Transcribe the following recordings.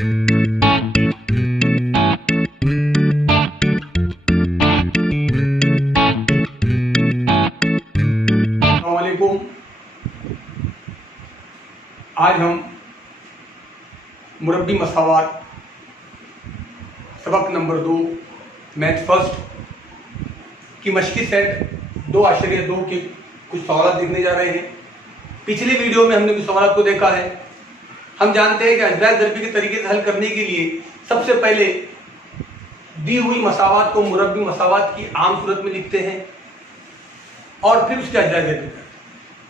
आज हम मुरब्बी मसावात सबक नंबर 2 मैथ फर्स्ट की मश्की सेट 2.2 के कुछ सवाल देखने जा रहे हैं। पिछले वीडियो में हमने कुछ सवाल को देखा है। हम जानते हैं कि अज्जा ज़रबी के तरीके से हल करने के लिए सबसे पहले दी हुई मसावात को मुरब्बी मसावात की आम सूरत में लिखते हैं और फिर उसके अज्जा ज़रबी करते हैं।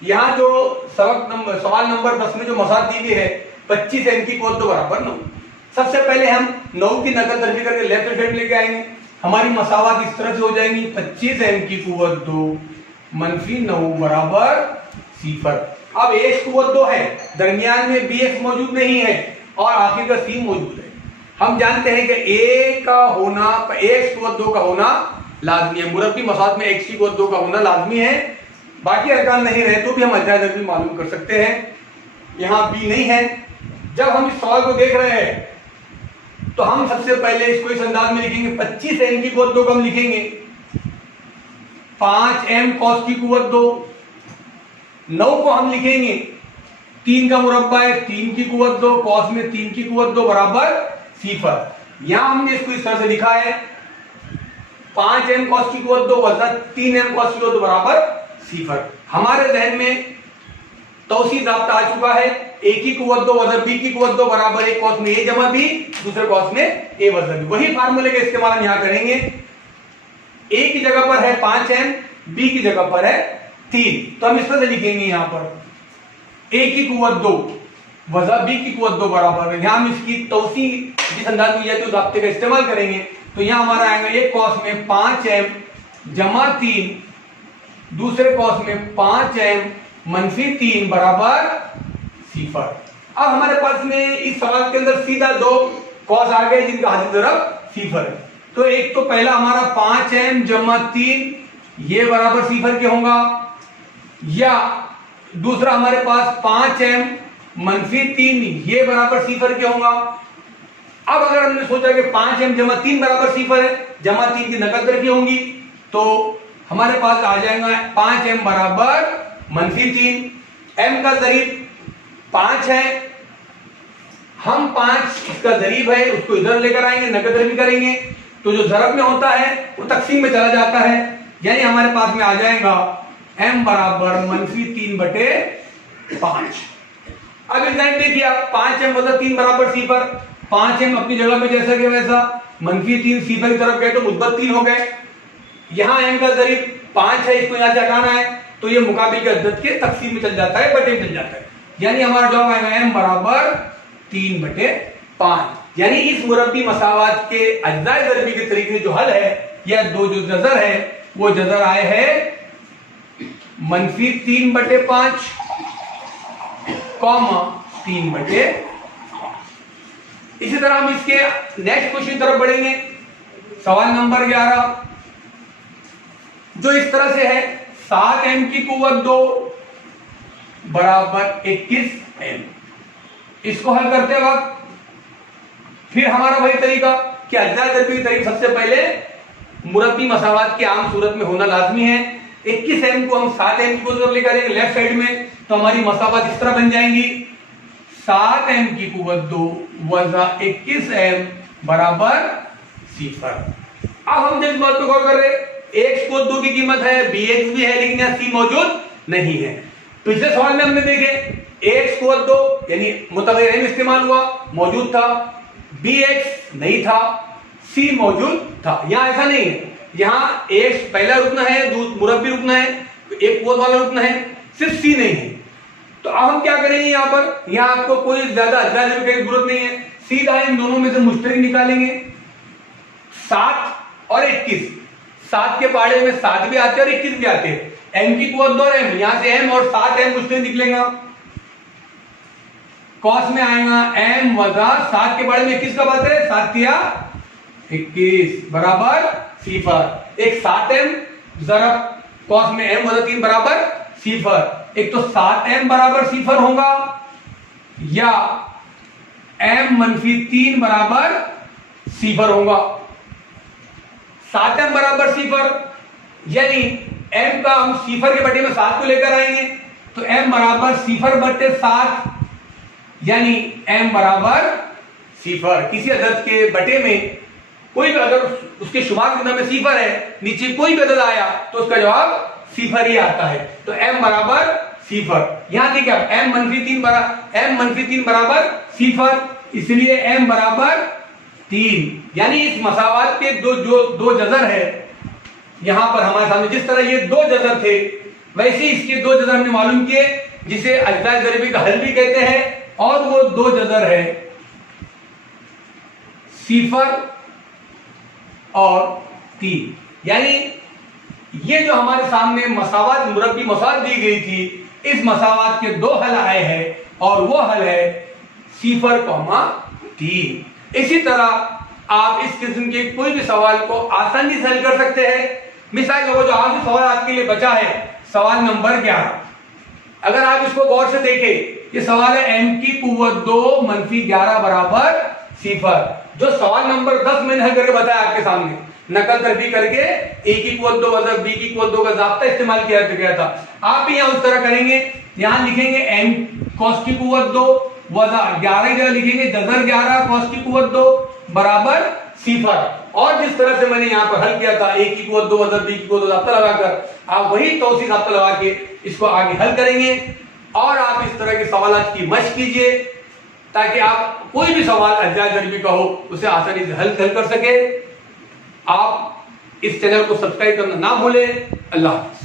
यहाँ जो सवाल नंबर 10 में जो मसाल दी गई है 25 m की कुव्वत 2 बराबर 9। सबसे पहले हम 9 की नकल दर्जी करके लेफ्ट साइड लेके आएंगे। हमारी मसावात इस तरह से हो जाएंगी 25 m की कुव्वत 2 -9 बराबर 0। अब x कुव्वत 2 है, दरमियान में bx मौजूद नहीं है और आखिर का c मौजूद है। हम जानते हैं कि a का होना x कुव्वत 2 का होना लाजमी है। मुरब्बी मसावात में x की कुव्वत 2 का होना लाजमी है। बाकी अरकान नहीं रहे तो भी हम अज्जा ज़रबी मालूम कर सकते हैं। यहाँ b नहीं है। जब हम इस सवाल को देख रहे हैं तो हम सबसे पहले इसको इस अंदाज में लिखेंगे। 25 m की कुव्वत 2 को हम लिखेंगे 5m cos की कुव्वत 2। 9 को हम लिखेंगे 3 का मुरब्बा है 3 की कुव्वत 2 cos में 3 की कुव्वत 2 बराबर 0। यहां हमने इसको इस तरह से लिखा है 5m cos की कुव्वत 2 वज़न 3m cos की कुव्वत 2 बराबर 0। हमारे जहन में तौसी ज़ाब्ता आ चुका है। a की कुव्वत 2 वज़न b की कुव्वत 2 बराबर एक कॉस में a जमा b, दूसरे कॉस में a वज़न b। वही फार्मूले का इस्तेमाल हम यहां करेंगे। a की जगह पर है 5m, b की जगह पर है 3, तो हम इस तरह से लिखेंगे यहां पर a की कुव्वत 2 वज़न b की कुव्वत 2 बराबर है। यहां हम इसकी तौसी जिस अंदाज में जाती है उस ज़ाब्ते का इस्तेमाल करेंगे। तो यहां हमारा आएगा एक कॉस में 5m जमा 3, दूसरे कॉस में 5m -3 बराबर 0। अब हमारे पास में इस सवाल के अंदर सीधा दो कॉस आ गए जिनका हाजिर तरफ 0 है। तो एक तो पहला हमारा 5m जमा 3 ये बराबर 0 के होगा, या दूसरा हमारे पास 5m -3 ये बराबर 0 के होगा। अब अगर हमने सोचा कि 5m जमा 3 बराबर 0 है, जमा 3 की नकल करके होंगी, तो हमारे पास आ जाएगा 5m बराबर -3। m का ज़रीब 5 है, हम 5 इसका ज़रीब है उसको इधर लेकर आएंगे, नकल दर्बी करेंगे तो जो ज़रब में होता है वो तकसीम में चला जाता है। यानी हमारे पास में आ जाएगा m बराबर -3/5। अब एग्जाम देखिए आप 5m वज़न 3 बराबर 0। 5m अपनी जगह में जैसा कि वैसा, -3 0 की तरफ गए तो मुस्बत 3 हो गए। यहां m का ज़रीब 5 है, इसको यहां से हटाना है तो ये मुकाबिल के अदद के तकसीम में चल जाता है, बटे में चल जाता है। यानी हमारा जवाब आएगा m बराबर 3/5। यानी इस मुरब्बी मसावात के अज्जा ज़रबी के तरीके जो हल है या दो जो जज़र है वो जज़र आए है -3/5 3/5। इसी तरह हम इसके नेक्स्ट क्वेश्चन तरफ बढ़ेंगे। सवाल नंबर 11 जो इस तरह से है 7m की कुव्वत 2 बराबर 21m। इसको हल करते वक्त फिर हमारा वही तरीका कि अज्जा ज़रबी की तरीका सबसे पहले मुरब्बी मसावात की आम सूरत में होना लाजमी है। 21m को हम 7m की कुव्वत लेकर आएंगे लेफ्ट साइड में, तो हमारी मसावात इस तरह बन जाएंगी 7m की कुव्वत 2 वज़न 21m बराबर 0। अब हम जिस बात को गौर कर रहे x को 2 की कीमत है, bx भी है, लेकिन यहाँ c मौजूद नहीं है। पिछले सवाल में हमने देखे x को 2 यानी मुतग़य्यर इस्तेमाल हुआ, मौजूद था, bx नहीं था, c मौजूद था। यहाँ ऐसा नहीं है। यहाँ x पहला रुकन है, मुरब्बी रुकन है, एक कुव्वत वाला रुकन है, सिर्फ c नहीं है। तो अब हम क्या करेंगे यहाँ पर, यहाँ आपको कोई ज्यादा अज्जा ज़रबी की जरूरत नहीं है, सीधा इन दोनों में से मुश्तरक निकालेंगे 7 और 21। 7 के पहाड़े में 7 भी आते हैं और 21 भी आते हैं। m की कुव्वत 2 और m, यहां से m और 7m मुश्तरक निकलेगा। कॉस में आएगा m वज़न 7 के पहाड़े में 21 कब आते हैं, 7 किया 21 बराबर 0। एक 7m ज़रब कॉस में m वज़न 3 बराबर 0। एक तो 7m बराबर 0 होगा, या m-3 बराबर सिफर होगा। 7m बराबर सिफर, यानी m का हम सिफर के बटे में 7 को लेकर आएंगे तो m बराबर सिफर बटे 7, यानी m बराबर सिफर। किसी अदद के बटे में कोई भी अगर उसके शुमार के में सिफर है, नीचे कोई भी अदद आया तो उसका जवाब सिफर ही आता है। तो m बराबर सिफर। यहां देखिए आप m-3 बराबर सिफर, इसलिए m बराबर 3। यानी इस मसावात के दो जजर है यहां पर हमारे सामने। जिस तरह ये 2 जजर थे वैसे इसके 2 जजर हमने मालूम किए, जिसे अजदाद ज़रिबी का हल भी कहते हैं, और वो 2 जजर है सिफर और 3। यानी ये जो हमारे सामने मसावात मुरब्बी मसावात दी गई थी, इस मसावात के 2 हल आए हैं और वो हल है सिफर कौमा 3। इसी तरह आप इस किस्म के कोई भी सवाल को आसानी से हल कर सकते हैं। मिसाल के जो आखिरी सवाल आपके लिए बचा है, सवाल नंबर 11। अगर आप इसको गौर से देखें, ये सवाल है m की कुव्वत 2 - 11 बराबर सिफर। जो सवाल नंबर 10 मैंने हल करके बताया आपके सामने, नकल तरफी करके a की कुव्वत 2 वज़ा b की कुव्वत 2 का ज़ाब्ता इस्तेमाल किया गया था। आप भी यहां उस तरह करेंगे, यहां लिखेंगे m cos की कुव्वत 2 वज़ा 11 जगह लिखेंगे जजर 11 cos की कुव्वत 2 बराबर सिफर। और जिस तरह से मैंने यहां पर हल किया था a की कुव्वत 2 वज़ा b की कुव्वत 2 ज़ाब्ता लगाकर, आप वही तौसीक ज़ाब्ता लगा के इसको आगे हल करेंगे। और आप इस तरह के सवालात की मशक कीजिए ताकि आप कोई भी सवाल अजदाद ज़रिबी का हो उसे आसानी से हल कर सके। आप इस चैनल को सब्सक्राइब करना ना भूलें। अल्लाह हाफ़िज़।